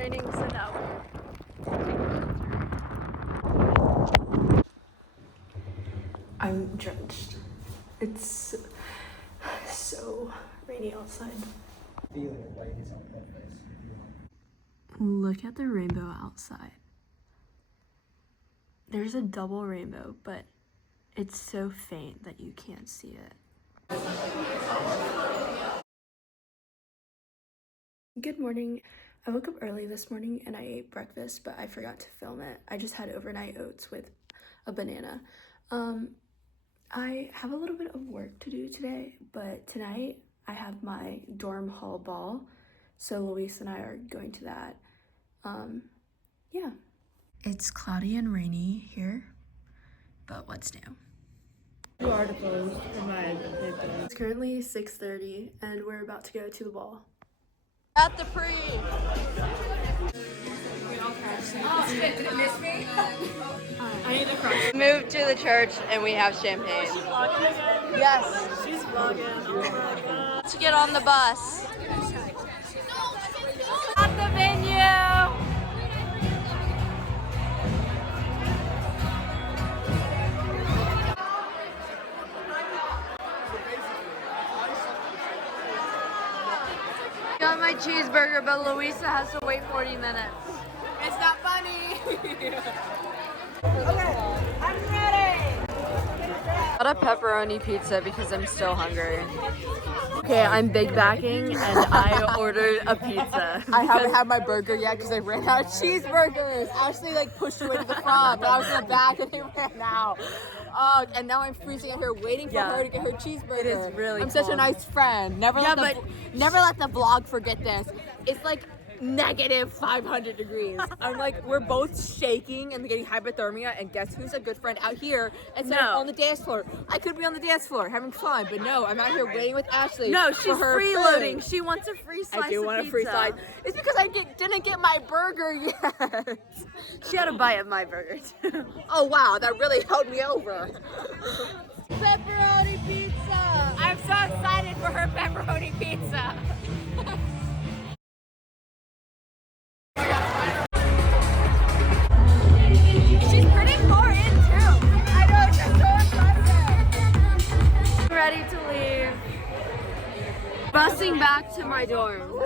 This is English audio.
raining, so now I'm drenched. It's so rainy outside. Look at the rainbow outside. There's a double rainbow, but it's so faint that you can't see it. Good morning. I woke up early this morning and I ate breakfast, but I forgot to film it. I just had overnight oats with a banana. I have a little bit of work to do today, but tonight I have my dorm hall ball, so Luis and I are going to that. Yeah. It's cloudy and rainy here, but what's new? Two articles for my paper. It's currently 6:30 and we're about to go to the ball. At the pre. Oh shit, did it miss me? I need to crush. Moved to the church and we have champagne. Is she vlogging again? Yes. She's vlogging. Oh my god. Let's get on the bus. At the venue. Got my cheeseburger, but Louisa has to wait 40 minutes. It's not funny. Okay, I'm ready. Got a pepperoni pizza because I'm still hungry. Okay, I'm big backing and I ordered a pizza. I haven't had my burger yet because I ran out of cheeseburgers. Ashley pushed away to the front, but I was in the back and they ran out. And now I'm freezing out here waiting for her to get her cheeseburger. It is really I'm such a nice friend. Never let the vlog forget this. It's like negative 500 degrees. I'm like, we're both shaking and getting hypothermia, and guess who's a good friend out here instead of on the dance floor? I could be on the dance floor having fun, but no, I'm out here waiting with Ashley. No, she's for her freeloading. food. She wants a free slice. I do want a free slice. It's because I didn't get my burger yet. She had a bite of my burger too. Oh wow, that really held me over. Pepperoni pizza! I'm so excited for her pepperoni pizza. She's pretty far in too. I know, she's so impressive. Ready to leave. Busing back to my dorm.